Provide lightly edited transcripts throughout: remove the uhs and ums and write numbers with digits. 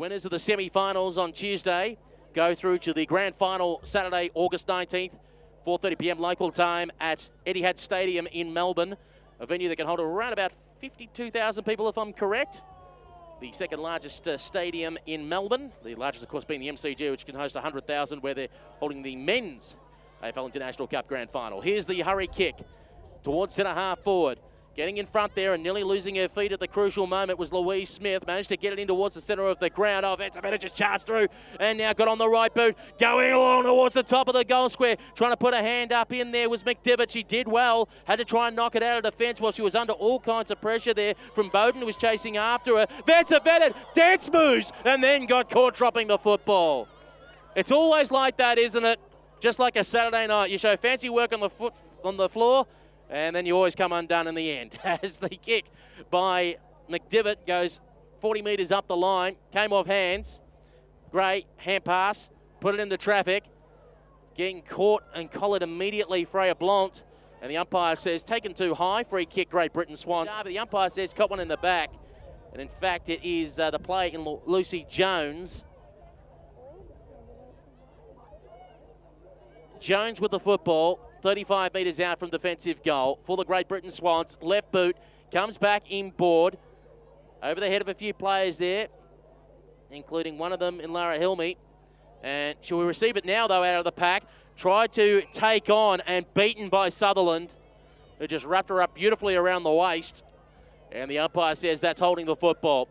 Winners of the semi-finals on Tuesday go through to the grand final Saturday, August 19th, 4:30 p.m. local time at Etihad Stadium in Melbourne, a venue that can hold around about 52,000 people, if I'm correct. The second largest stadium in Melbourne, the largest, of course, being the MCG, which can host 100,000, where they're holding the men's AFL International Cup grand final. Here's the hurry kick towards centre half forward. Getting in front there and nearly losing her feet at the crucial moment was Louise Smith. Managed to get it in towards the centre of the ground. Oh, Vanessa just charged through and now got on the right boot. Going along towards the top of the goal square. Trying to put a hand up in there was McDivitt. She did well. Had to try and knock it out of defence while she was under all kinds of pressure there from Bowden, who was chasing after her. Vanessa Bennett dance moves and then got caught dropping the football. It's always like that, isn't it? Just like a Saturday night. You show fancy work on the floor, and then you always come undone in the end. As the kick by McDivitt goes 40 metres up the line, came off hands. Great hand pass, put it into traffic. Getting caught and collared immediately, Freya Blount. And the umpire says, taken too high, free kick, Great Britain Swans. But the umpire says, caught one in the back. And in fact, it is the play in Lucy Jones. Jones with the football, 35 metres out from defensive goal for the Great Britain Swans. Left boot, comes back inboard, over the head of a few players there, including one of them in Lara Hilmy. And she'll receive it now, though, out of the pack. Tried to take on and beaten by Sutherland, who just wrapped her up beautifully around the waist. And the umpire says that's holding the football.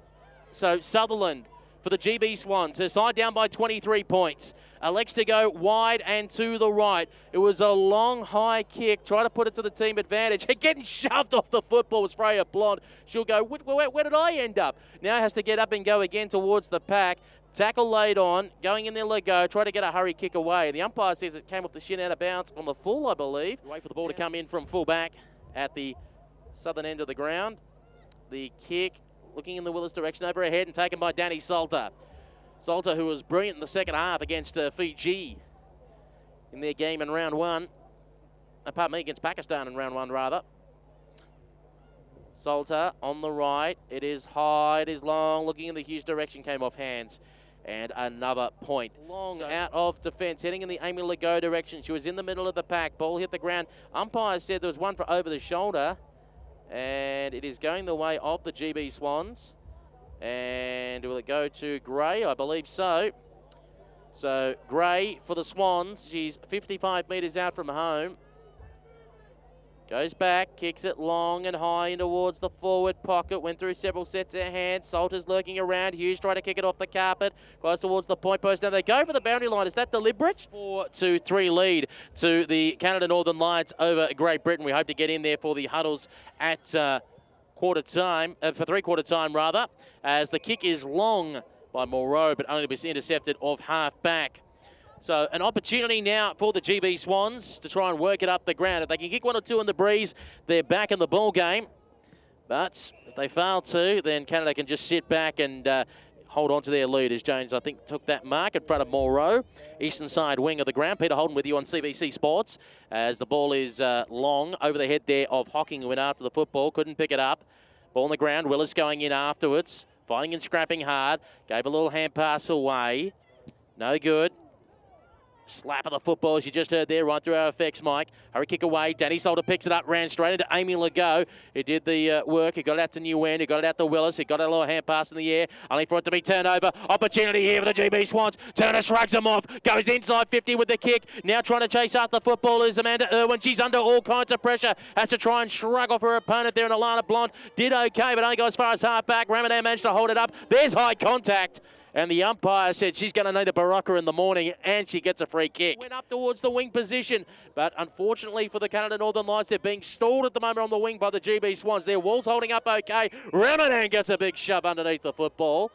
So Sutherland for the GB Swans, her side down by 23 points. Elects to go wide and to the right. It was a long, high kick. Try to put it to the team advantage. Getting shoved off the football was Freya Blonde. She'll go, where did I end up? Now has to get up and go again towards the pack. Tackle laid on, going in there, let go. Try to get a hurry kick away. The umpire says it came off the shin out of bounds on the full, I believe. Wait for the ball to come in from full back at the southern end of the ground. The kick looking in the Willis direction over her head and taken by Danny Salter. Salter, who was brilliant in the second half against Fiji in their game in round one. Pardon me, against Pakistan in round one, rather. Salter on the right. It is high, it is long. Looking in the Hughes direction, came off hands. And another point. Long out of defence, heading in the Amy Legault direction. She was in the middle of the pack. Ball hit the ground. Umpire said there was one for over the shoulder. And it is going the way of the GB Swans. And will it go to Gray? I believe so. So Gray for the Swans. She's 55 metres out from home. Goes back, kicks it long and high in towards the forward pocket. Went through several sets of hands. Salter's lurking around. Hughes trying to kick it off the carpet. Close towards the point post. Now they go for the boundary line. Is that deliberate? 4-3 lead to the Canada Northern Lions over Great Britain. We hope to get in there for the huddles at quarter time, for three-quarter time rather, as the kick is long by Moreau, but only was intercepted off half-back. So an opportunity now for the GB Swans to try and work it up the ground. If they can kick one or two in the breeze, they're back in the ball game. But if they fail to, then Canada can just sit back and hold on to their lead, as Jones, I think, took that mark in front of Moreau. Eastern side wing of the ground. Peter Holden with you on CBC Sports, as the ball is long over the head there of Hocking, who went after the football, couldn't pick it up. Ball on the ground, Willis going in afterwards, fighting and scrapping hard. Gave a little hand pass away. No good. Slap of the football, as you just heard there, right through our effects, Mike. Hurry kick away. Danny Salter picks it up, ran straight into Amy Legault. He did the work. He got it out to Nguyen. He got it out to Willis. He got a little hand pass in the air, only for it to be turned over. Opportunity here for the GB Swans. Turner shrugs him off. Goes inside 50 with the kick. Now trying to chase after the football is Amanda Irwin. She's under all kinds of pressure. Has to try and shrug off her opponent there. And Alana Blonde did okay, but only got as far as half back. Ramadan managed to hold it up. There's high contact. And the umpire said she's going to need a Barocca in the morning, and she gets a free kick. Went up towards the wing position, but unfortunately for the Canada Northern Lions, they're being stalled at the moment on the wing by the GB Swans. Their wall's holding up okay. Ramadan gets a big shove underneath the football.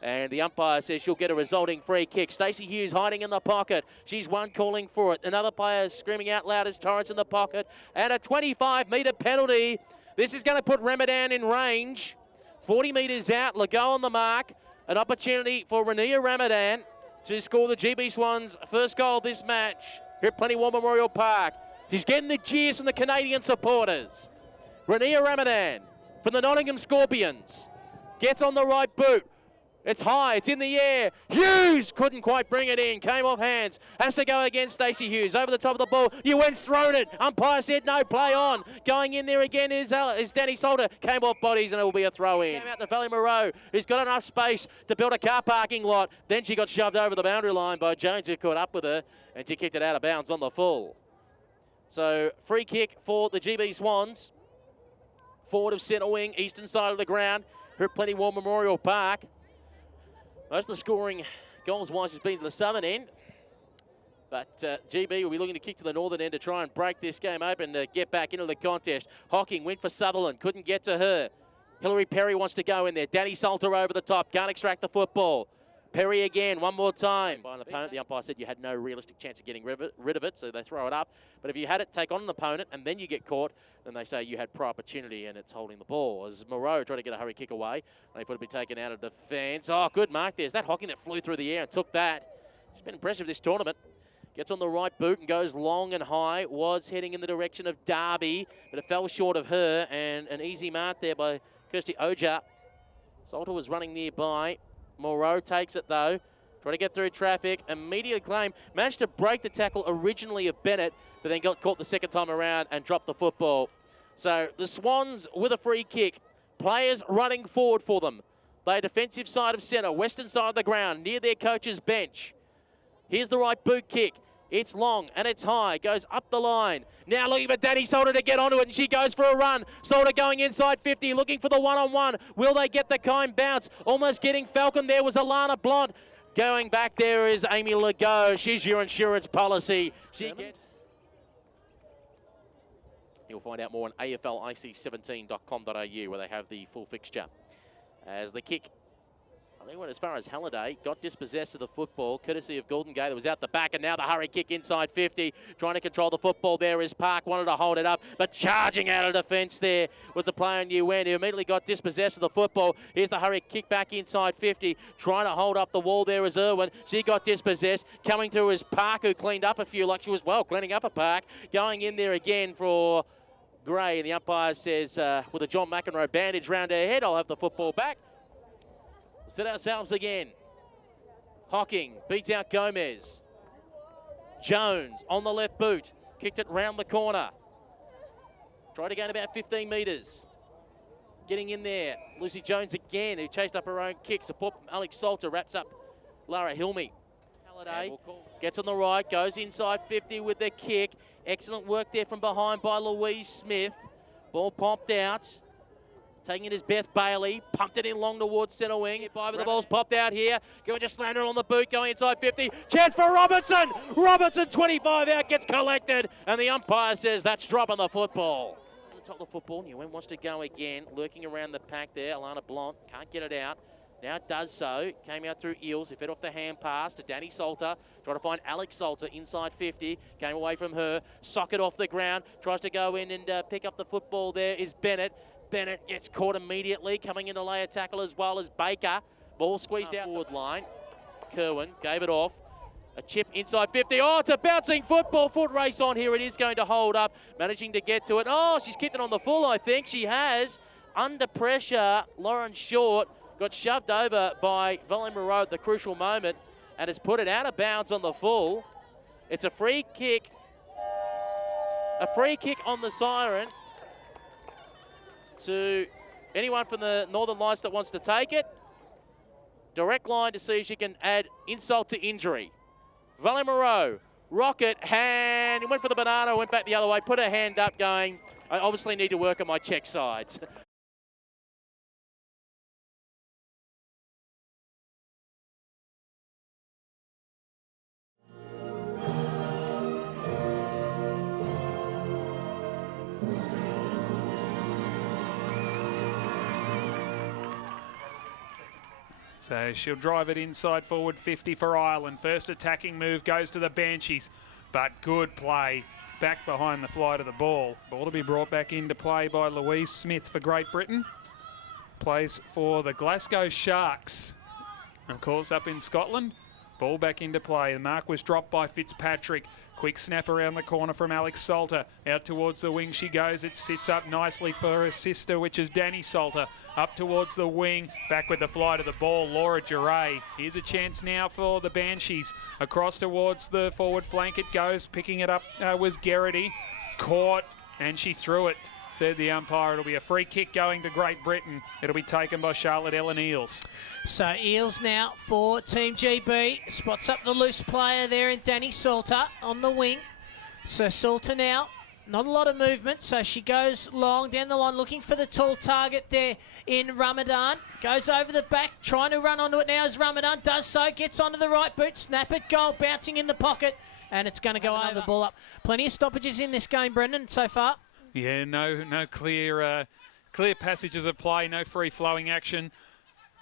And the umpire says she'll get a resulting free kick. Stacey Hughes hiding in the pocket. She's one calling for it. Another player screaming out loud as Torrance in the pocket. And a 25-metre penalty. This is going to put Ramadan in range. 40 metres out, Legault on the mark. An opportunity for Rania Ramadan to score the GB Swans' first goal of this match here at Plenty War Memorial Park. She's getting the cheers from the Canadian supporters. Rania Ramadan from the Nottingham Scorpions gets on the right boot. It's high, it's in the air. Hughes couldn't quite bring it in. Came off hands. Has to go again, Stacey Hughes. Over the top of the ball. Nguyen's thrown it. Umpire said no, play on. Going in there again is Danny Salter. Came off bodies and it will be a throw in. Came out to Valley Moreau, who's got enough space to build a car parking lot. Then she got shoved over the boundary line by Jones, who caught up with her, and she kicked it out of bounds on the full. So free kick for the GB Swans. Forward of centre wing, eastern side of the ground. Here at Plenty War Memorial Park. Most of the scoring goals-wise has been to the southern end. But GB will be looking to kick to the northern end to try and break this game open to get back into the contest. Hocking went for Sutherland, couldn't get to her. Hillary Perry wants to go in there. Danny Salter over the top, can't extract the football. Perry again, one more time. By an opponent, the umpire said you had no realistic chance of getting rid of it, so they throw it up. But if you had it take on an opponent and then you get caught, then they say you had prior opportunity and it's holding the ball. As Moreau tried to get a hurry kick away, they thought it'd be taken out of defence. Oh, good mark there. It's that Hocking that flew through the air and took that. It's been impressive this tournament. Gets on the right boot and goes long and high. Was heading in the direction of Darby, but it fell short of her. And an easy mark there by Kirsty Oja. Salter was running nearby. Moreau takes it though. Try to get through traffic. Immediate claim. Managed to break the tackle originally of Bennett, but then got caught the second time around and dropped the football. So the Swans with a free kick. Players running forward for them. They defensive side of centre, western side of the ground, near their coach's bench. Here's the right boot kick. It's long and it's high, goes up the line. Now looking for Danny Salter to get onto it, and she goes for a run. Salter going inside 50, looking for the one-on-one. Will they get the kind bounce? Almost getting Falcon there was Alana Blount. Going back there is Amy Legault. She's your insurance policy. You'll find out more on AFLIC17.com.au where they have the full fixture. As the kick, I think went as far as Halliday, got dispossessed of the football, courtesy of Golden Gate that was out the back, and now the hurry kick inside 50. Trying to control the football there is Park, wanted to hold it up, but charging out of defence there was the player Nguyen, who immediately got dispossessed of the football. Here's the hurry kick back inside 50, trying to hold up the wall there is Irwin. She got dispossessed, coming through is Park, who cleaned up a few, like she was cleaning up a Park. Going in there again for Gray, and the umpire says, with a John McEnroe bandage round her head, I'll have the football back. Set ourselves again. Hocking beats out Gomez. Jones on the left boot. Kicked it round the corner. Tried to gain about 15 metres. Getting in there. Lucy Jones again, who chased up her own kick. Support from Alex Salter. Wraps up Lara Hilmy. Halliday gets on the right. Goes inside 50 with the kick. Excellent work there from behind by Louise Smith. Ball popped out. Taking it is Beth Bailey, pumped it in long towards centre wing. The ball's popped out here. Going to slam it on the boot, going inside 50. Chance for Robertson. Robertson, 25 out, gets collected. And the umpire says that's dropping the football. On the top of the football, Nguyen wants to go again. Lurking around the pack there. Alana Blount can't get it out. Now it does so. Came out through Eels. He fed off the hand pass to Danny Salter. Trying to find Alex Salter inside 50. Came away from her. Socket off the ground. Tries to go in and pick up the football there is Bennett. Bennett gets caught immediately, coming in to lay a tackle as well as Baker. Ball squeezed out forward line. Kerwin gave it off. A chip inside 50. Oh, it's a bouncing football. Foot race on here. It is going to hold up. Managing to get to it. Oh, she's kicked it on the full, I think. She has. Under pressure, Lauren Short got shoved over by Valley Moreau at the crucial moment and has put it out of bounds on the full. It's a free kick. A free kick on the siren to anyone from the Northern Lights that wants to take it. Direct line to see if she can add insult to injury. Valley Moreau, rocket, hand, he went for the banana, went back the other way, put her hand up going, I obviously need to work on my check sides. So she'll drive it inside forward 50 for Ireland. First attacking move goes to the Banshees, but good play back behind the flight of the ball. Ball to be brought back into play by Louise Smith for Great Britain. Plays for the Glasgow Sharks. Of course, up in Scotland. Ball back into play. The mark was dropped by Fitzpatrick. Quick snap around the corner from Alex Salter. Out towards the wing she goes. It sits up nicely for her sister, which is Danny Salter. Up towards the wing. Back with the flight of the ball, Laura Geray. Here's a chance now for the Banshees. Across towards the forward flank it goes. Picking it up was Geraghty. Caught, and she threw it. Said the umpire, it'll be a free kick going to Great Britain. It'll be taken by Charlotte Ellen Eels. So Eels now for Team GB. Spots up the loose player there in Danny Salter on the wing. So Salter now, not a lot of movement. So she goes long down the line looking for the tall target there in Ramadan. Goes over the back, trying to run onto it now as Ramadan does so. Gets onto the right boot, snap it, goal, bouncing in the pocket. And it's going to go over the ball up. Plenty of stoppages in this game, Brendan, so far. Yeah, no clear passages of play, no free-flowing action.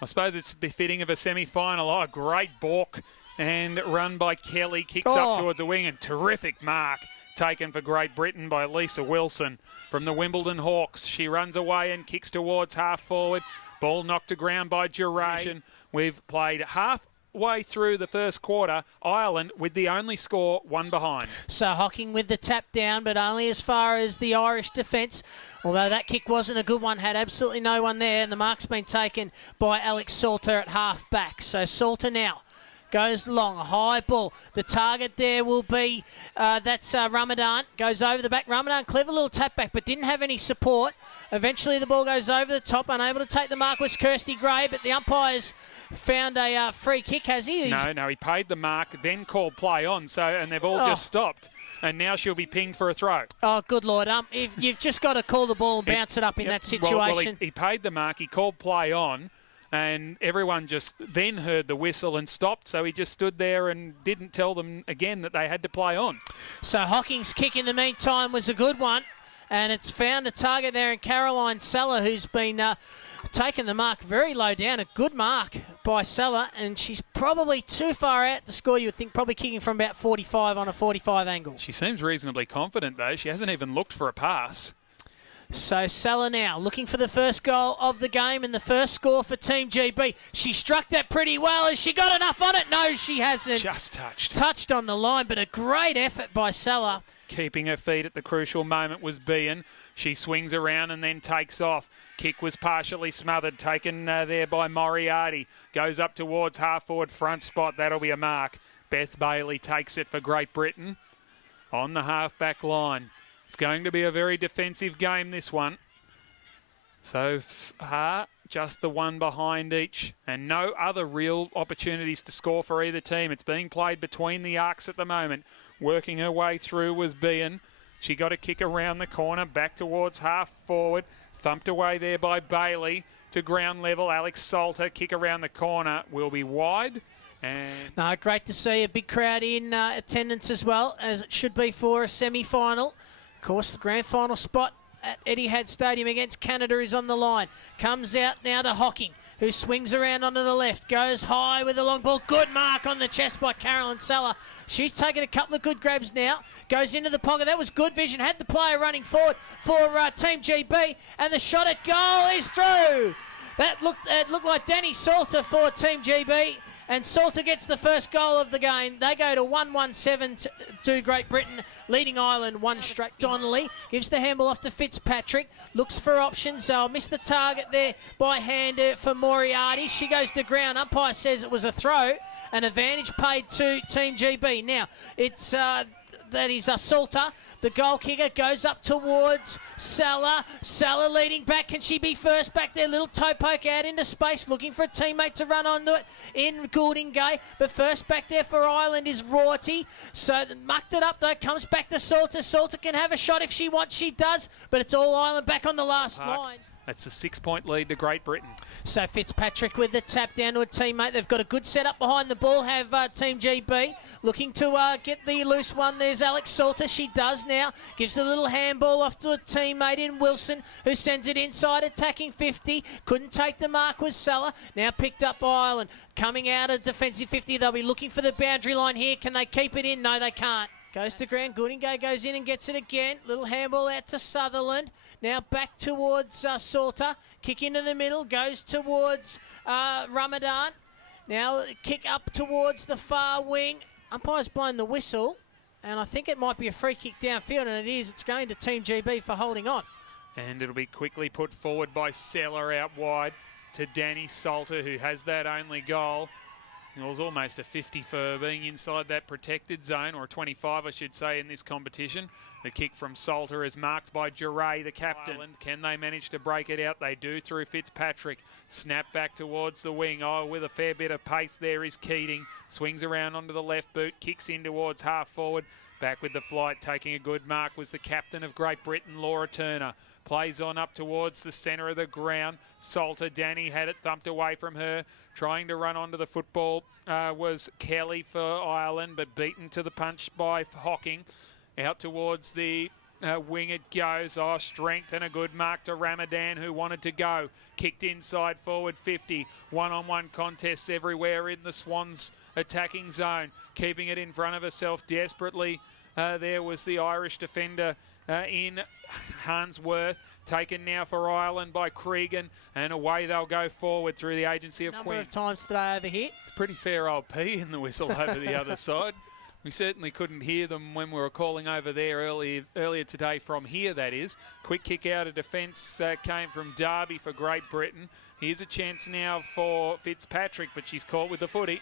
I suppose it's befitting of a semi-final. Oh, great balk and run by Kelly. Kicks up towards the wing and terrific mark taken for Great Britain by Lisa Wilson from the Wimbledon Hawks. She runs away and kicks towards half forward. Ball knocked to ground by Geray. We've played halfway through the first quarter. Ireland with the only score, one behind. So Hocking with the tap down, but only as far as the Irish defence. Although that kick wasn't a good one, had absolutely no one there, and the mark's been taken by Alex Salter at half back. So Salter now goes long, high ball. The target there will be, that's Ramadan. Goes over the back. Ramadan, clever little tap back, but didn't have any support. Eventually the ball goes over the top. Unable to take the mark was Kirsty Gray, but the umpires found a free kick, has he? No, he paid the mark, then called play on, and they've all just stopped. And now she'll be pinged for a throw. Oh, good Lord. If you've just got to call the ball and bounce it up in that situation. Well, he paid the mark, he called play on, and everyone just then heard the whistle and stopped, so he just stood there and didn't tell them again that they had to play on. So Hocking's kick in the meantime was a good one, and it's found a target there in Caroline Seller, who's been taking the mark very low down. A good mark by Seller, and she's probably too far out to score, you would think, probably kicking from about 45 on a 45 angle. She seems reasonably confident, though. She hasn't even looked for a pass. So Seller now looking for the first goal of the game and the first score for Team GB. She struck that pretty well. Has she got enough on it? No, she hasn't. Just touched. Touched on the line, but a great effort by Seller. Keeping her feet at the crucial moment was Bean. She swings around and then takes off. Kick was partially smothered, taken there by Moriarty. Goes up towards half-forward front spot. That'll be a mark. Beth Bailey takes it for Great Britain on the half-back line. It's going to be a very defensive game, this one. So far, just the one behind each and no other real opportunities to score for either team. It's being played between the arcs at the moment. Working her way through was Bean. She got a kick around the corner, back towards half forward. Thumped away there by Bailey to ground level. Alex Salter, kick around the corner, will be wide. And no, great to see a big crowd in attendance as well, as it should be for a semi-final. Of course, the grand final spot at Etihad Stadium against Canada is on the line. Comes out now to Hocking, who swings around onto the left. Goes high with a long ball. Good mark on the chest by Caroline Seller. She's taken a couple of good grabs now. Goes into the pocket. That was good vision. Had the player running forward for Team GB. And the shot at goal is through. It looked like Danny Salter for Team GB. And Salter gets the first goal of the game. They go to 1-1-7 to Great Britain, leading Ireland one straight. Donnelly gives the handball off to Fitzpatrick. Looks for options. Missed the target there by hand for Moriarty. She goes to ground. Umpire says it was a throw. An advantage paid to Team GB. Now, it's that is Salter. The goal kicker goes up towards Seller. Seller leading back. Can she be first back there? Little toe poke out into space, looking for a teammate to run onto it in Gouldingay. But first back there for Ireland is Rorty. So mucked it up though. Comes back to Salter. Salter can have a shot if she wants. She does. But it's all Ireland back on the last line. That's a 6-point lead to Great Britain. So Fitzpatrick with the tap down to a teammate. They've got a good setup behind the ball, have Team GB. Looking to get the loose one. There's Alex Salter. She does now. Gives a little handball off to a teammate in Wilson, who sends it inside, attacking 50. Couldn't take the mark, was Seller. Now picked up by Ireland. Coming out of defensive 50. They'll be looking for the boundary line here. Can they keep it in? No, they can't. Goes to ground. Goodingay goes in and gets it again. Little handball out to Sutherland. Now back towards Salter. Kick into the middle. Goes towards Ramadan. Now kick up towards the far wing. Umpire's blown the whistle, and I think it might be a free kick downfield, and it is. It's going to Team GB for holding on. And it'll be quickly put forward by Seller out wide to Danny Salter, who has that only goal. It was almost a 50 for being inside that protected zone, or a 25, I should say, in this competition. The kick from Salter is marked by Duray, the captain. Can they manage to break it out? They do through Fitzpatrick. Snap back towards the wing. Oh, with a fair bit of pace there is Keating. Swings around onto the left boot, kicks in towards half forward. Back with the flight, taking a good mark, was the captain of Great Britain, Laura Turner. Plays on up towards the centre of the ground. Salter, Danny had it thumped away from her. Trying to run onto the football was Kelly for Ireland, but beaten to the punch by Hocking. Out towards the wing it goes. Oh, strength and a good mark to Ramadan, who wanted to go. Kicked inside forward 50. One-on-one contests everywhere in the Swans attacking zone. Keeping it in front of herself desperately. There was the Irish defender in Harnsworth. Taken now for Ireland by Cregan, and away they'll go forward through the agency of Queen. Number of times today over here. It's a pretty fair old P in the whistle over the other side. We certainly couldn't hear them when we were calling over there earlier today from here, that is. Quick kick out of defence came from Derby for Great Britain. Here's a chance now for Fitzpatrick, but she's caught with the footy.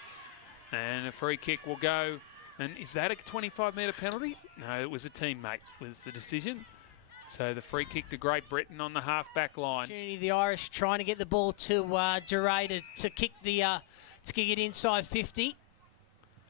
And a free kick will go. And is that a 25-metre penalty? No, it was a teammate was the decision. So the free kick to Great Britain on the half-back line. The Irish trying to get the ball to Duray to kick it inside 50,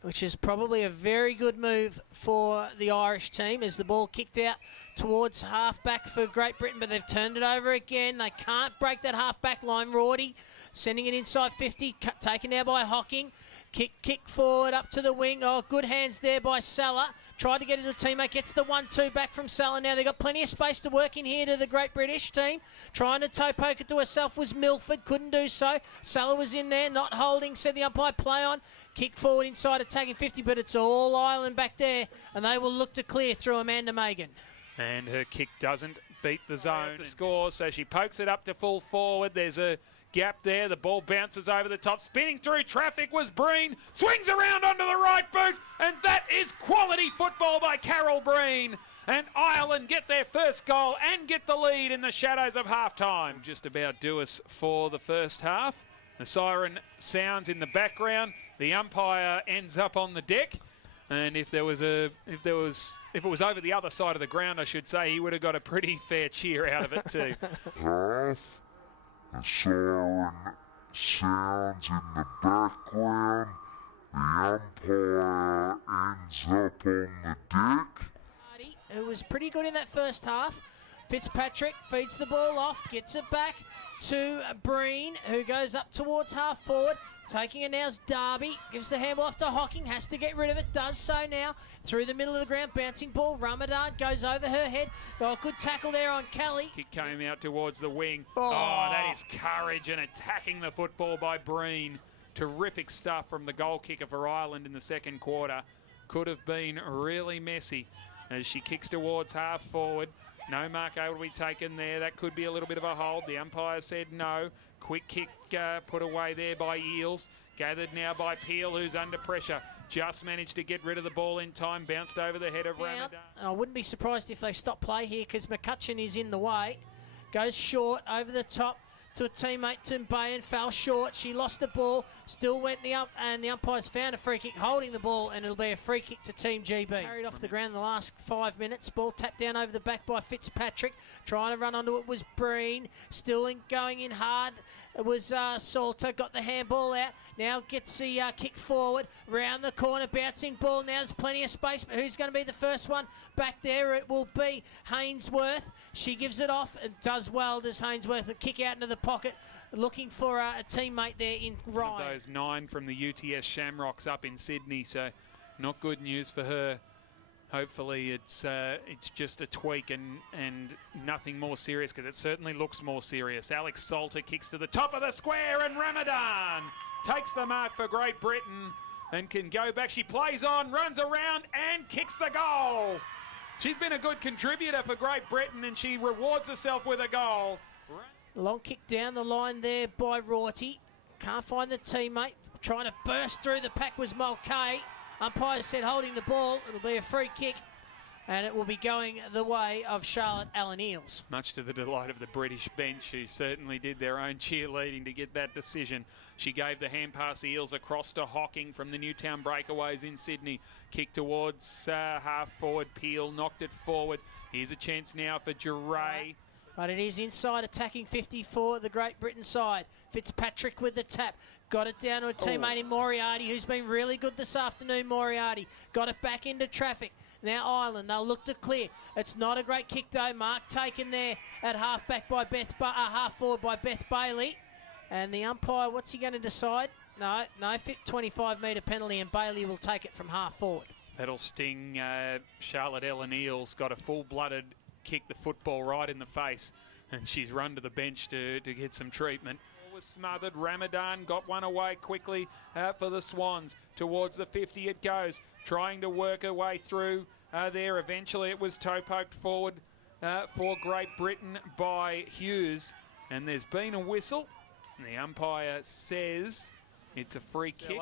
which is probably a very good move for the Irish team as the ball kicked out towards half-back for Great Britain, but they've turned it over again. They can't break that half-back line. Rorty sending it inside 50, taken now by Hocking. Kick forward up to the wing. Oh, good hands there by Salah. Tried to get it to the teammate. Gets the 1-2 back from Salah. Now they've got plenty of space to work in here to the Great British team. Trying to toe poke it to herself was Milford. Couldn't do so. Salah was in there, not holding. Said the umpire play on. Kick forward inside attacking 50, but it's all Ireland back there. And they will look to clear through Amanda Megan. And her kick doesn't beat the zone to score, so she pokes it up to full forward. There's a gap there. The ball bounces over the top. Spinning through traffic was Breen. Swings around onto the right boot. And that is quality football by Carol Breen. And Ireland get their first goal and get the lead in the shadows of halftime. Just about do us for the first half. The siren sounds in the background. The umpire ends up on the deck. And if it was over the other side of the ground, I should say, he would have got a pretty fair cheer out of it too. Half. The siren sounds in the background. The umpire ends up on the deck. Who was pretty good in that first half. Fitzpatrick feeds the ball off, gets it back to Breen, who goes up towards half forward. Taking it now is Derby. Gives the handball off to Hocking. Has to get rid of it. Does so now. Through the middle of the ground. Bouncing ball. Ramadan goes over her head. Oh, good tackle there on Kelly. Kick came out towards the wing. Oh, that is courage and attacking the football by Breen. Terrific stuff from the goal kicker for Ireland in the second quarter. Could have been really messy as she kicks towards half forward. No mark able to be taken there. That could be a little bit of a hold. The umpire said no. Quick kick put away there by Eels. Gathered now by Peel, who's under pressure. Just managed to get rid of the ball in time. Bounced over the head of Ramadan. I wouldn't be surprised if they stop play here because McCutcheon is in the way. Goes short over the top to a teammate, Timbayan, fell short. She lost the ball, still went and the umpires found a free kick holding the ball, and it'll be a free kick to Team GB. Carried off the ground the last 5 minutes. Ball tapped down over the back by Fitzpatrick. Trying to run onto it was Breen. Still going in hard. It was Salter. Got the handball out. Now gets the kick forward. Round the corner. Bouncing ball. Now there's plenty of space. But who's going to be the first one back there? It will be Hainsworth. She gives it off and does well. Does Hainsworth a kick out into the pocket. Looking for a teammate there in Ryan. One of those 9 from the UTS Shamrocks up in Sydney. So not good news for her. Hopefully it's just a tweak and nothing more serious, because it certainly looks more serious. Alex Salter kicks to the top of the square, and Ramadan takes the mark for Great Britain and can go back. She plays on, runs around and kicks the goal. She's been a good contributor for Great Britain, and she rewards herself with a goal. Long kick down the line there by Rorty. Can't find the teammate. Trying to burst through the pack was Mulcahy. Umpire said holding the ball. It'll be a free kick, and it will be going the way of Charlotte Allen Eels. Much to the delight of the British bench, who certainly did their own cheerleading to get that decision. She gave the hand pass Eels across to Hocking from the Newtown Breakaways in Sydney. Kick towards half forward. Peel knocked it forward. Here's a chance now for Duray. But it is inside attacking 50 for the Great Britain side. Fitzpatrick with the tap. Got it down to a teammate in Moriarty, who's been really good this afternoon, Moriarty. Got it back into traffic. Now Ireland, they'll look to clear. It's not a great kick though. Mark taken there at half-back by half-forward by Beth Bailey. And the umpire, what's he going to decide? No, 25-metre penalty, and Bailey will take it from half-forward. That'll sting Charlotte Ellen Eels. Got a full-blooded kick the football right in the face, and she's run to the bench to get some treatment. Was smothered. Ramadan got one away quickly for the Swans. Towards the 50 it goes, trying to work her way through there. Eventually it was toe poked forward for Great Britain by Hughes, and there's been a whistle, and the umpire says it's a free kick.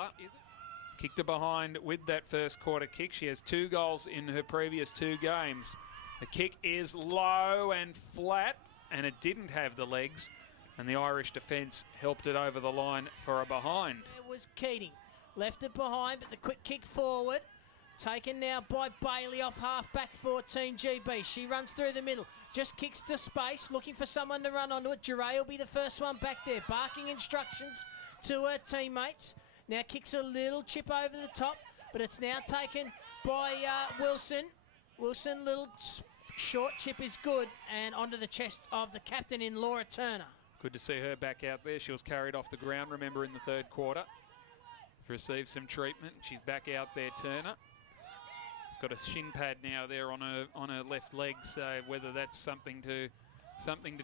Kicked her behind with that first quarter kick. She has 2 goals in her previous 2 games. The kick is low and flat, and it didn't have the legs, and the Irish defence helped it over the line for a behind. There was Keating. Left it behind, but the quick kick forward. Taken now by Bailey off half-back for Team GB. She runs through the middle, just kicks to space, looking for someone to run onto it. Duray will be the first one back there, barking instructions to her teammates. Now kicks a little chip over the top, but it's now taken by Wilson. Wilson, little short chip is good, and onto the chest of the captain in Laura Turner. Good to see her back out there. She was carried off the ground, remember, in the 3rd quarter. Received some treatment. She's back out there, Turner. She's got a shin pad now there on her left leg, so whether that's something to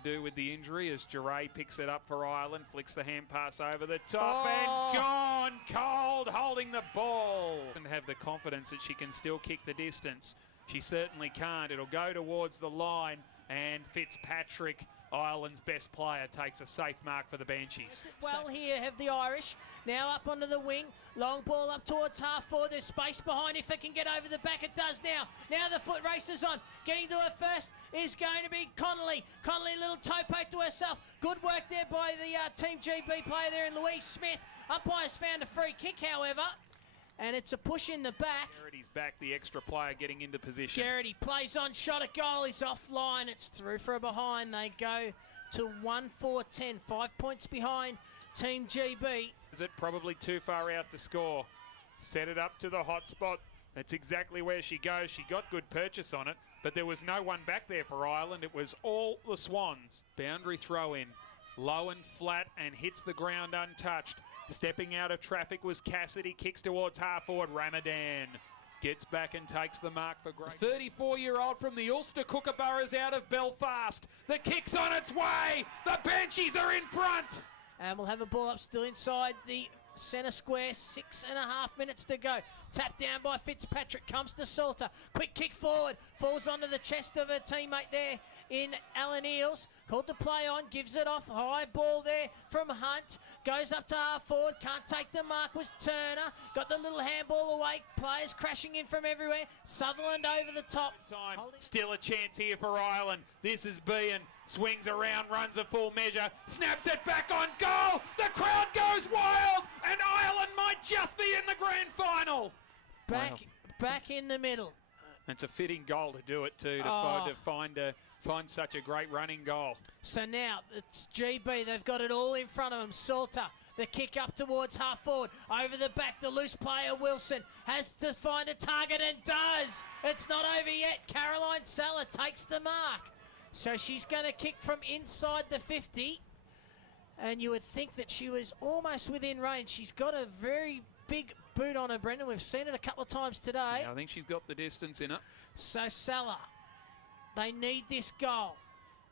do with the injury, as Duray picks it up for Ireland, flicks the hand pass over the top, and gone cold, holding the ball. And have the confidence that she can still kick the distance. She certainly can't. It'll go towards the line, and Fitzpatrick, Ireland's best player, takes a safe mark for the Banshees. Well, here have the Irish. Now up onto the wing. Long ball up towards half-forward. There's space behind. If it can get over the back, it does now. Now the foot race is on. Getting to her first is going to be Connolly. Connolly, a little toe poke to herself. Good work there by the Team GB player there in Louise Smith. Umpires found a free kick, however. And it's a push in the back. Garrity's back, the extra player getting into position. Garrity plays on, shot at goal, he's offline. It's through for a behind. They go to 1-4-10, 5 points behind Team GB. Is it probably too far out to score? Set it up to the hot spot. That's exactly where she goes. She got good purchase on it, but there was no one back there for Ireland. It was all the Swans. Boundary throw in. Low and flat, and hits the ground untouched. Stepping out of traffic was Cassidy. Kicks towards half-forward. Ramadan gets back and takes the mark for Great. 34-year-old from the Ulster Kookaburras out of Belfast. The kick's on its way. The Banshees are in front. And we'll have a ball up still inside the centre square. 6.5 minutes to go. Tapped down by Fitzpatrick. Comes to Salter. Quick kick forward. Falls onto the chest of her teammate there in Allen Eels. Called to play on. Gives it off. High ball there from Hunt. Goes up to half forward. Can't take the mark. Was Turner. Got the little handball away. Players crashing in from everywhere. Sutherland over the top. Still a chance here for Ireland. This is Bean. Swings around. Runs a full measure. Snaps it back on goal. The crowd goes wild. And Ireland might just be in the grand final. Back in the middle. It's a fitting goal to do it too, to find such a great running goal. So now it's GB. They've got it all in front of them. Salter, the kick up towards half forward. Over the back, the loose player Wilson has to find a target and does. It's not over yet. Caroline Saller takes the mark. So she's going to kick from inside the 50. And you would think that she was almost within range. She's got a very big boot on her, Brendan. We've seen it a couple of times today. Yeah, I think she's got the distance in it. So Salah, they need this goal.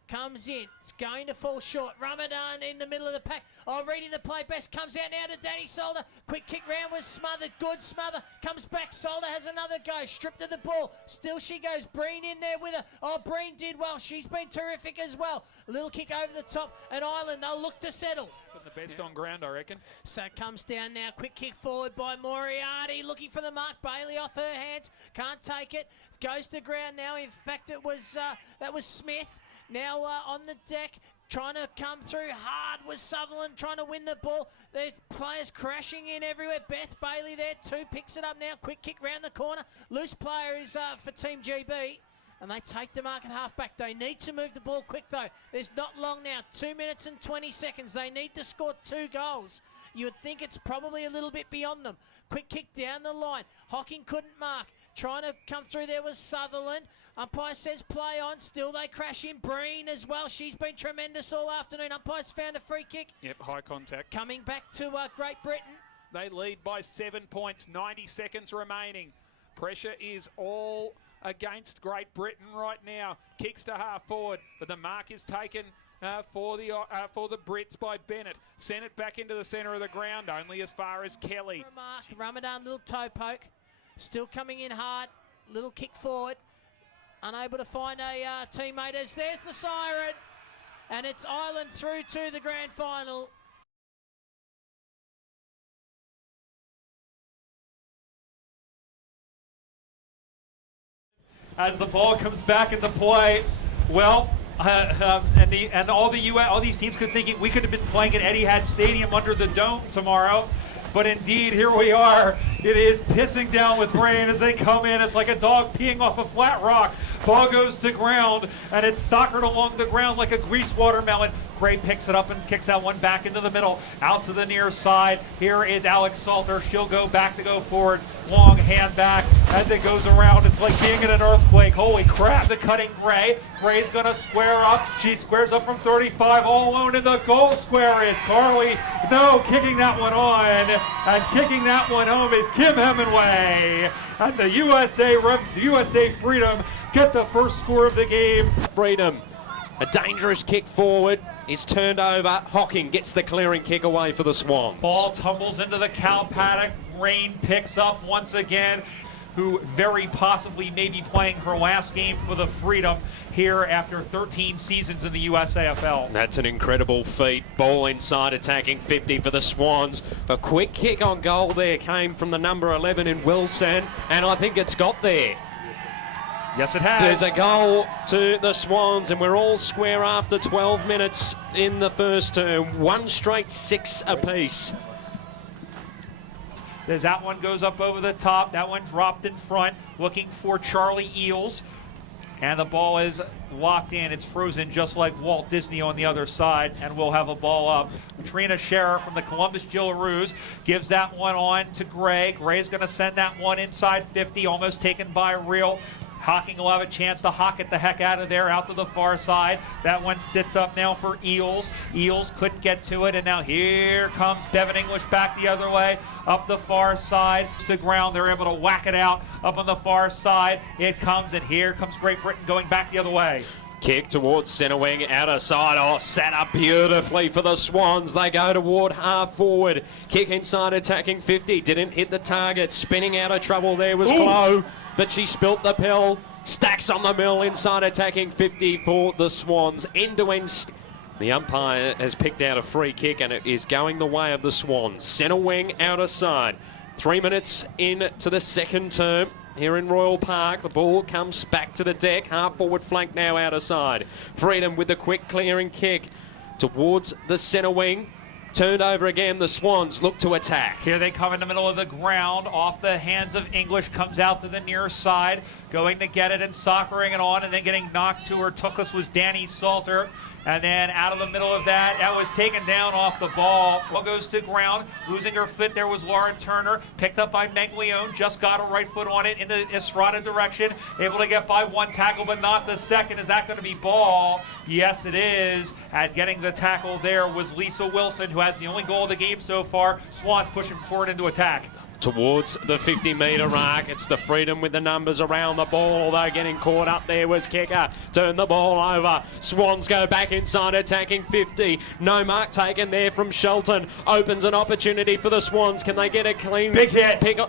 comes in. It's going to fall short. Ramadan in the middle of the pack. Oh, ready to play best. Comes out now to Danny Solder. Quick kick round was smothered. Good smother. Comes back. Solder has another go. Stripped of the ball. Still she goes. Breen in there with her. Oh, Breen did well. She's been terrific as well. A little kick over the top. And Ireland, they'll look to settle. Putting the best on ground, I reckon. So it comes down now. Quick kick forward by Moriarty. Looking for the mark. Bailey off her hands. Can't take it. Goes to ground now. In fact, it was that was Smith. Now on the deck, trying to come through hard was Sutherland, trying to win the ball. There's players crashing in everywhere. Beth Bailey there, 2 picks it up now. Quick kick round the corner. Loose player is for Team GB. And they take the mark at half-back. They need to move the ball quick, though. There's not long now. 2 minutes and 20 seconds. They need to score 2 goals. You would think it's probably a little bit beyond them. Quick kick down the line. Hocking couldn't mark. Trying to come through there was Sutherland. Umpire says play on. Still they crash in. Breen as well. She's been tremendous all afternoon. Umpire's found a free kick. Yep, high contact. Coming back to Great Britain. They lead by 7 points. 90 seconds remaining. Pressure is all against Great Britain right now. Kicks to half forward, but the mark is taken for the Brits by Bennett. Sent it back into the centre of the ground, only as far as Kelly. Ramadan, little toe poke. Still coming in hard. Little kick forward. Unable to find a teammate as there's the siren. And it's Ireland through to the grand final. As the ball comes back into play, well, and all these teams could think we could have been playing at Etihad Stadium under the dome tomorrow, but indeed here we are. It is pissing down with rain as they come in. It's like a dog peeing off a flat rock. Ball goes to ground, and it's soccered along the ground like a greased watermelon. Gray picks it up and kicks that one back into the middle, out to the near side. Here is Alex Salter. She'll go back to go forward. Long hand back as it goes around. It's like being in an earthquake. Holy crap. The cutting Gray. Gray's going to square up. She squares up from 35 all alone in the goal square is Carly. No, kicking that one on. And kicking that one home is Kim Hemingway. And the USA Freedom get the first score of the game. Freedom. A dangerous kick forward is turned over. Hocking gets the clearing kick away for the Swans. Ball tumbles into the cow paddock. Rain picks up once again, who very possibly may be playing her last game for the Freedom here after 13 seasons in the USAFL. That's an incredible feat. Ball inside attacking 50 for the Swans. A quick kick on goal there came from the number 11 in Wilson, and I think it's got there. Yes, it has. There's a goal to the Swans, and we're all square after 12 minutes in the first term. 1 straight 6 apiece. There's that one goes up over the top. That one dropped in front, looking for Charlie Eels. And the ball is locked in. It's frozen just like Walt Disney on the other side, and we'll have a ball up. Trina Scherer from the Columbus Gillaroos gives that one on to Gray. Gray's going to send that one inside 50, almost taken by Real. Hocking will have a chance to hock it the heck out of there, out to the far side. That one sits up now for Eels. Eels couldn't get to it, and now here comes Bevan English back the other way, up the far side. To the ground, they're able to whack it out up on the far side. It comes, and here comes Great Britain going back the other way. Kick towards centre wing, outer side. Oh, set up beautifully for the Swans. They go toward half forward. Kick inside attacking 50. Didn't hit the target. Spinning out of trouble there was Chloe, but she spilt the pill. Stacks on the mill inside attacking 50 for the Swans. End-to-end. The umpire has picked out a free kick, and it is going the way of the Swans. Centre wing, outer side. 3 minutes into the second term. Here in Royal Park, the ball comes back to the deck. Half forward flank now outer side. Freedom with the quick clearing kick towards the centre wing. Turned over again, the Swans look to attack. Here they come in the middle of the ground, off the hands of English, comes out to the near side, going to get it and soccering it on, and then getting knocked to her tookless was Danny Salter. And then out of the middle of that was taken down off the ball. Ball goes to ground. Losing her foot there was Laura Turner. Picked up by Meng Leone. Just got her right foot on it in the Estrada direction. Able to get by one tackle, but not the second. Is that going to be ball? Yes, it is. At getting the tackle there was Lisa Wilson, who has the only goal of the game so far. Swans pushing forward into attack. towards the 50-metre mark. It's the Freedom with the numbers around the ball, although getting caught up there was Kicker. Turn the ball over. Swans go back inside, attacking 50. No mark taken there from Shelton. Opens an opportunity for the Swans. Can they get a clean big hit pick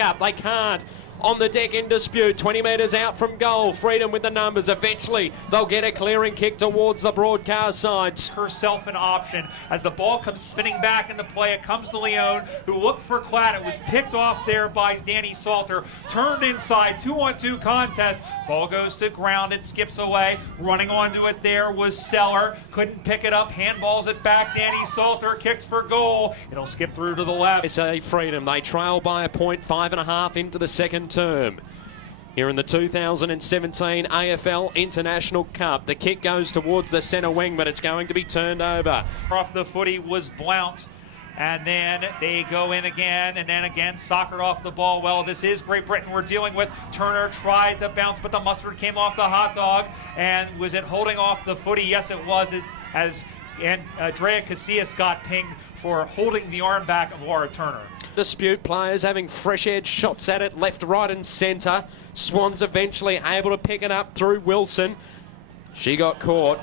up? They can't. On the deck in dispute, 20 metres out from goal. Freedom with the numbers. Eventually, they'll get a clearing kick towards the broadcast side. Herself an option as the ball comes spinning back in the play. It comes to Leone, who looked for Klatt. It was picked off there by Danny Salter. Turned inside, 2-on-2 contest. Ball goes to ground. It skips away. Running onto it there was Seller. Couldn't pick it up. Handballs it back. Danny Salter kicks for goal. It'll skip through to the left. It's a Freedom. They trail by a point, 5.5 into the second term. Here in the 2017 AFL International Cup. The kick goes towards the centre wing, but it's going to be turned over. Off the footy was Blount. And then they go in again, and then again, soccered off the ball. Well, this is Great Britain we're dealing with. Turner tried to bounce, but the mustard came off the hot dog. And was it holding off the footy? Yes, it was. And Andrea Casillas got pinged for holding the arm back of Laura Turner. Dispute, players having fresh edge shots at it, left, right and centre. Swans eventually able to pick it up through Wilson. She got caught.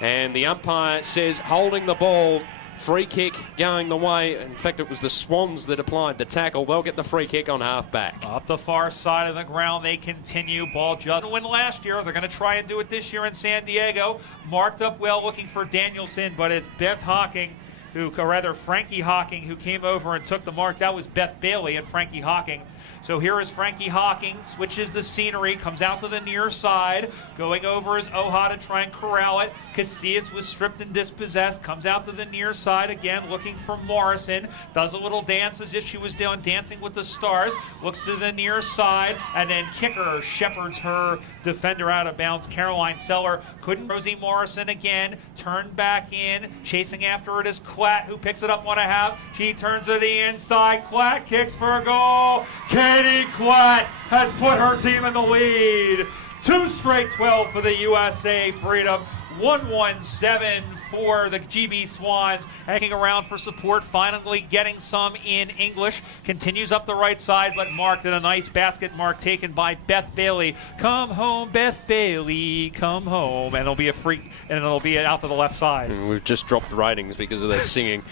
And the umpire says holding the ball. Free kick going the way. In fact, it was the Swans that applied the tackle. They'll get the free kick on half-back. Up the far side of the ground, they continue. Ball just win last year. They're going to try and do it this year in San Diego. Marked up well, looking for Danielson, but it's Beth Hawking, Frankie Hawking, who came over and took the mark. That was Beth Bailey and Frankie Hawking. So here is Frankie Hawking, switches the scenery, comes out to the near side. Going over is Oha to try and corral it. Casillas was stripped and dispossessed, comes out to the near side again, looking for Morrison. Does a little dance as if she was doing Dancing with the Stars. Looks to the near side, and then Kicker shepherds her defender out of bounds. Caroline Seller couldn't. Rosie Morrison again, turned back in. Chasing after it is Klatt, who picks it up on a half. She turns to the inside. Klatt kicks for a goal. Katie Klatt has put her team in the lead. 2 straight 12 for the USA Freedom. 117 for the GB Swans. Hanging around for support, finally getting some in English. Continues up the right side, but marked, and a nice basket mark taken by Beth Bailey. Come home, Beth Bailey, come home. And it'll be a free, and it'll be out to the left side. And we've just dropped ratings because of that singing.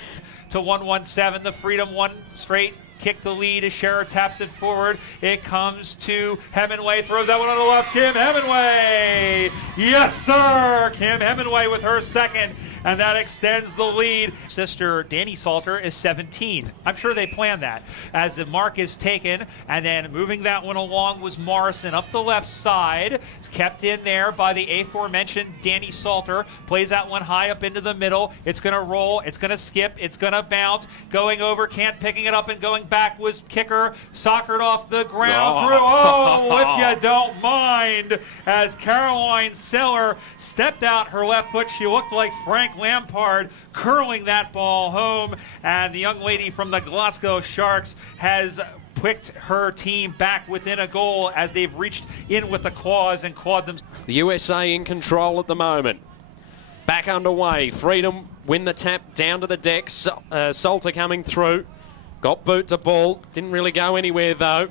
To 117, the Freedom 1 straight. Kick the lead as Scherer taps it forward. It comes to Hemingway, throws that one on the left. Kim Hemingway! Yes, sir! Kim Hemingway with her second, and that extends the lead. Sister Danny Salter is 17. I'm sure they planned that. As the mark is taken, and then moving that one along was Morrison up the left side. It's kept in there by the aforementioned Danny Salter. Plays that one high up into the middle. It's going to roll. It's going to skip. It's going to bounce. Going over, can't picking it up and going back was Kicker, soccered off the ground through. Oh, if you don't mind, as Caroline Seller stepped out her left foot, she looked like Frank Lampard curling that ball home, and the young lady from the Glasgow Sharks has picked her team back within a goal as they've reached in with the claws and clawed them. The USA in control at the moment. Back underway. Freedom win the tap down to the deck. Salter coming through. Got boot to ball. Didn't really go anywhere though.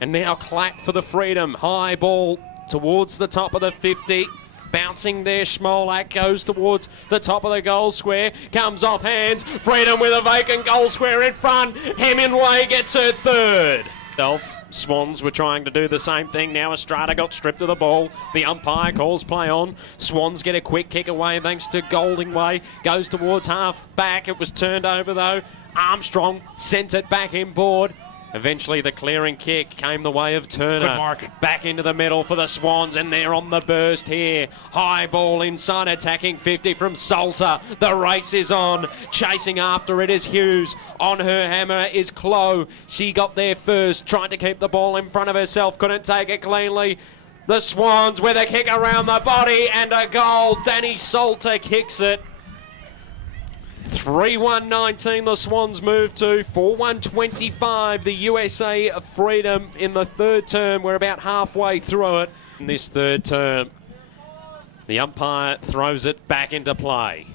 And now Klatt for the Freedom. High ball towards the top of the 50. Bouncing there, Schmolak goes towards the top of the goal square. Comes off hands. Freedom with a vacant goal square in front. Hemingway gets her third. Swans were trying to do the same thing. Now Estrada got stripped of the ball. The umpire calls play on. Swans get a quick kick away thanks to Goldingway. Goes towards half back. It was turned over though. Armstrong sent it back inboard. Eventually the clearing kick came the way of Turner. Good mark. Back into the middle for the Swans, and they're on the burst here. High ball inside, attacking 50 from Salter. The race is on. Chasing after it is Hughes. On her hammer is Clough. She got there first, tried to keep the ball in front of herself, couldn't take it cleanly. The Swans with a kick around the body and a goal. Danny Salter kicks it. 3-1-19 the Swans move to 4-1-25 the USA Freedom in the third term. We're about halfway through it in this third term. The umpire throws it back into play.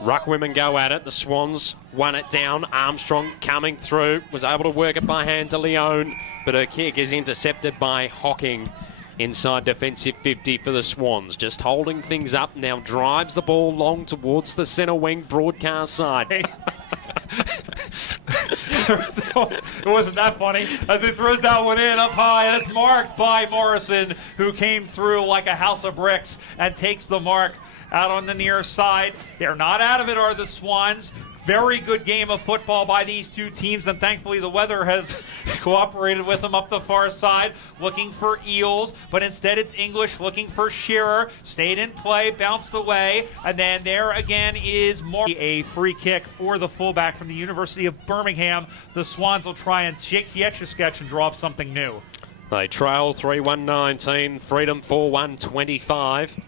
Ruck women go at it. The Swans won it down. Armstrong coming through. Was able to work it by hand to Leone, but her kick is intercepted by Hocking. Inside defensive 50 for the Swans. Just holding things up now. Drives the ball long towards the centre wing broadcast side. It wasn't that funny as he throws that one in up high. That's marked by Morrison, who came through like a house of bricks and takes the mark out on the near side. They're not out of it, are the Swans. Very good game of football by these two teams, and thankfully the weather has cooperated with them up the far side, looking for Eels, but instead it's English looking for Shearer. Stayed in play, bounced away, and then there again is more. A free kick for the fullback from the University of Birmingham. The Swans will try and shake the Etch-a-Sketch and draw up something new. They trail 3-1-19, Freedom 4-1-25.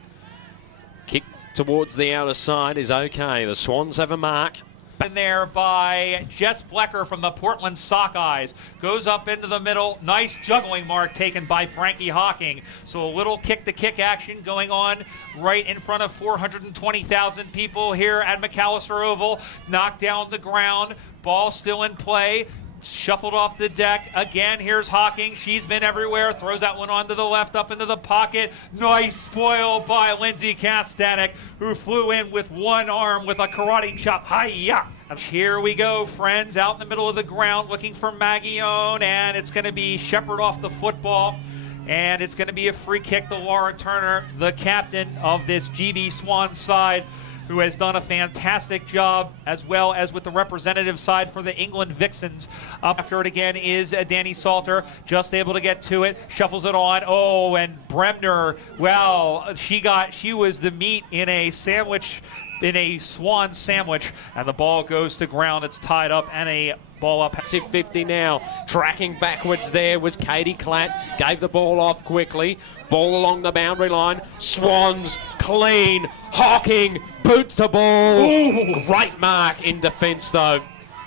Kick towards the outer side is okay. The Swans have a mark. In there by Jess Blecker from the Portland Sockeyes. Goes up into the middle. Nice juggling mark taken by Frankie Hocking. So a little kick-to-kick action going on right in front of 420,000 people here at McAllister Oval. Knocked down the ground. Ball still in play. Shuffled off the deck. Again, here's Hocking. She's been everywhere. Throws that one onto the left, up into the pocket. Nice spoil by Lindsay Kastanek, who flew in with one arm with a karate chop. Hi-ya! Here we go, friends, out in the middle of the ground looking for Maggione, and it's going to be Shepard off the football. And it's going to be a free kick to Laura Turner, the captain of this GB Swans side, who has done a fantastic job, as well as with the representative side for the England Vixens. Up after it again is Danny Salter, just able to get to it, shuffles it on. Oh, and Bremner, well, she was the meat in a sandwich, in a Swan sandwich, and the ball goes to ground. It's tied up, and a ball up. 50 now. Tracking backwards there was Katie Klatt. Gave the ball off quickly. Ball along the boundary line. Swans clean. Hocking boots the ball. Ooh. Great mark in defence though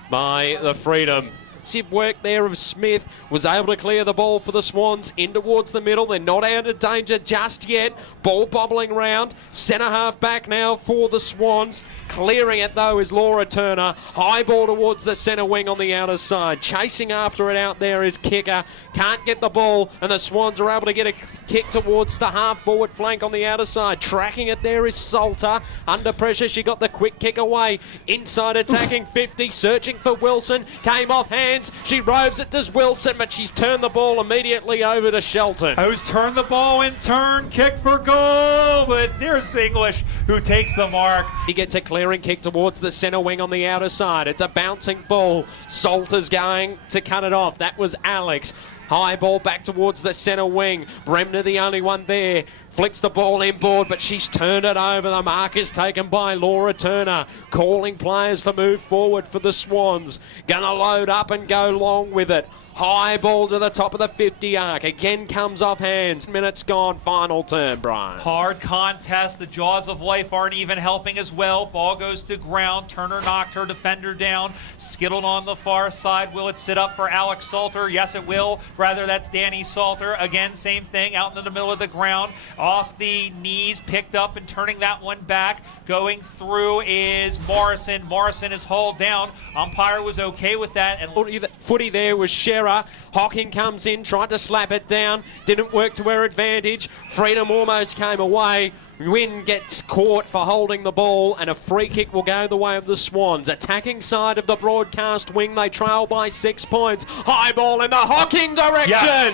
by the Freedom. Massive work there of Smith, was able to clear the ball for the Swans in towards the middle. They're not out of danger just yet. Ball bobbling round. Centre half back now for the Swans. Clearing it though is Laura Turner. High ball towards the centre wing on the outer side. Chasing after it out there is Kicker. Can't get the ball, and the Swans are able to get a kick towards the half forward flank on the outer side. Tracking it there is Salter. Under pressure, she got the quick kick away. Inside attacking 50, searching for Wilson. Came off hands. She roves it, does Wilson, but she's turned the ball immediately over to Shelton. Who's turned the ball in turn, kick for goal, but there's English who takes the mark. He gets a clearing kick towards the centre wing on the outer side. It's a bouncing ball. Salter's going to cut it off. That was Alex. High ball back towards the centre wing. Bremner the only one there. Flicks the ball inboard, but she's turned it over. The mark is taken by Laura Turner. Calling players to move forward for the Swans. Gonna load up and go long with it. High ball to the top of the 50 arc. Again comes off hands. Minutes gone. Final turn, Brian. Hard contest. The jaws of life aren't even helping as well. Ball goes to ground. Turner knocked her defender down. Skittled on the far side. Will it sit up for Alex Salter? Yes, it will. Rather, that's Danny Salter. Again, same thing. Out into the middle of the ground. Off the knees. Picked up and turning that one back. Going through is Morrison. Morrison is hauled down. Umpire was okay with that. And footy there was Shearer. Hocking comes in, tried to slap it down, didn't work to her advantage. Freedom almost came away. Wynn gets caught for holding the ball, and a free kick will go the way of the Swans. Attacking side of the broadcast wing, they trail by 6 points. High ball in the Hocking direction.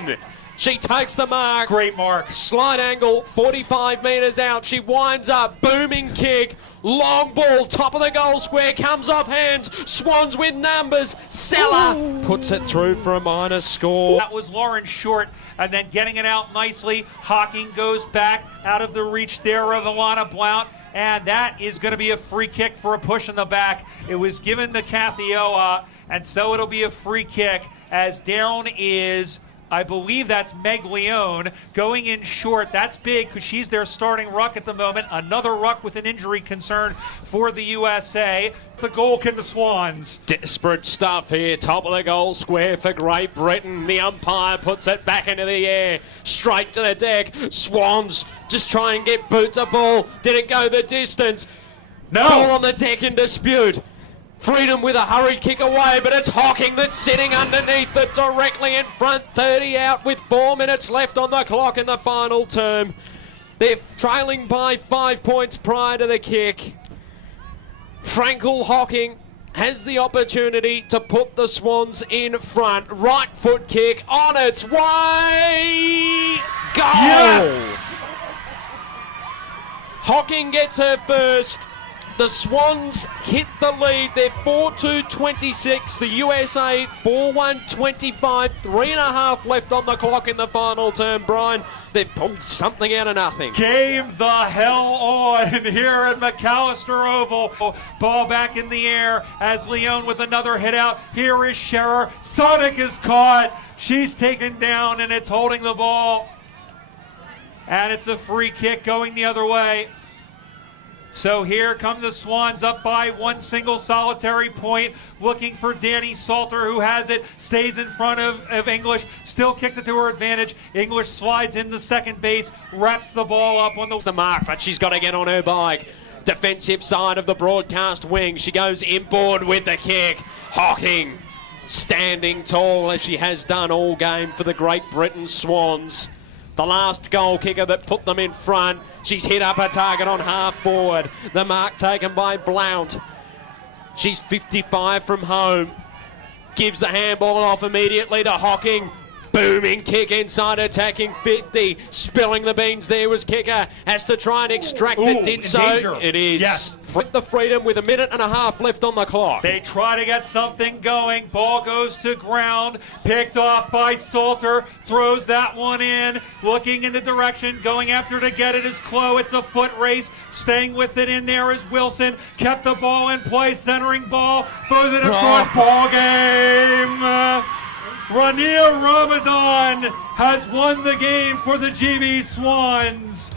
Yes. She takes the mark. Great mark. Slight angle, 45 metres out. She winds up, booming kick. Long ball, top of the goal square, comes off hands. Swans with numbers. Seller puts it through for a minor score. That was Lauren Short, and then getting it out nicely. Hocking goes back out of the reach there of Alana Blount. And that is going to be a free kick for a push in the back. It was given to Kathy Oa, and so it'll be a free kick as down is, I believe that's Meg Leone going in short. That's big because she's their starting ruck at the moment. Another ruck with an injury concern for the USA. The goal can the Swans. Desperate stuff here. Top of the goal square for Great Britain. The umpire puts it back into the air. Straight to the deck. Swans just try and get boot to ball. Didn't go the distance. No. Ball on the deck in dispute. Freedom with a hurried kick away, but it's Hocking that's sitting underneath it directly in front. 30 out with 4 minutes left on the clock in the final term. They're trailing by 5 points prior to the kick. Frankel Hocking has the opportunity to put the Swans in front. Right foot kick on its way. Goal! Yes! Hocking gets her first. The Swans hit the lead. They're 4-2-26. The USA 4-1-25. 3.5 left on the clock in the final term. Brian, they've pulled something out of nothing. Game the hell on here at McAllister Oval. Ball back in the air as Leone with another hit out. Here is Scherer. Sonic is caught. She's taken down and it's holding the ball. And it's a free kick going the other way. So here come the Swans up by one single solitary point, looking for Danny Salter, who has it, stays in front of English, still kicks it to her advantage. English slides in the second base, wraps the ball up on the mark, but she's got to get on her bike. Defensive side of the broadcast wing. She goes inboard with the kick. Hocking standing tall as she has done all game for the Great Britain Swans. The last goal kicker that put them in front. She's hit up a target on half forward. The mark taken by Blount. She's 55 from home. Gives the handball off immediately to Hocking. Booming kick inside, attacking 50. Spilling the beans there was kicker. Has to try and extract it. Did so. Danger. It is. Yes. Flip the freedom with 1.5 minutes left on the clock. They try to get something going. Ball goes to ground. Picked off by Salter. Throws that one in. Looking in the direction. Going after to get it is Chloe. It's a foot race. Staying with it in there is Wilson. Kept the ball in play. Centering ball. Throws it across. Ball game. Rania Ramadan has won the game for the GB Swans.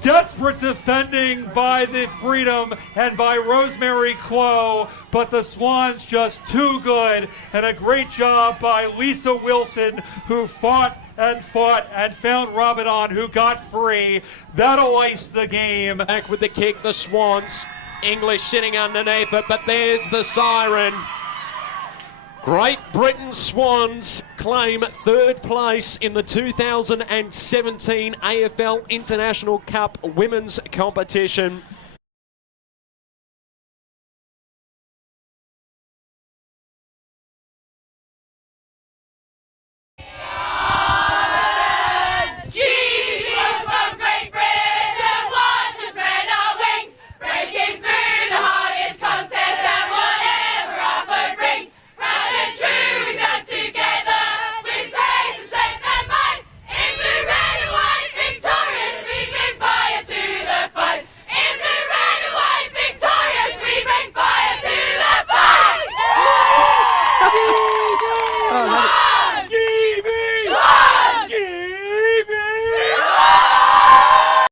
Desperate defending by the Freedom and by Rosemary Clough, but the Swans just too good, and a great job by Lisa Wilson, who fought and found Ramadan, who got free. That'll ice the game. Back with the kick, the Swans. English sitting underneath it, but there's the siren. Great Britain Swans claim third place in the 2017 AFL International Cup Women's Competition. Woo!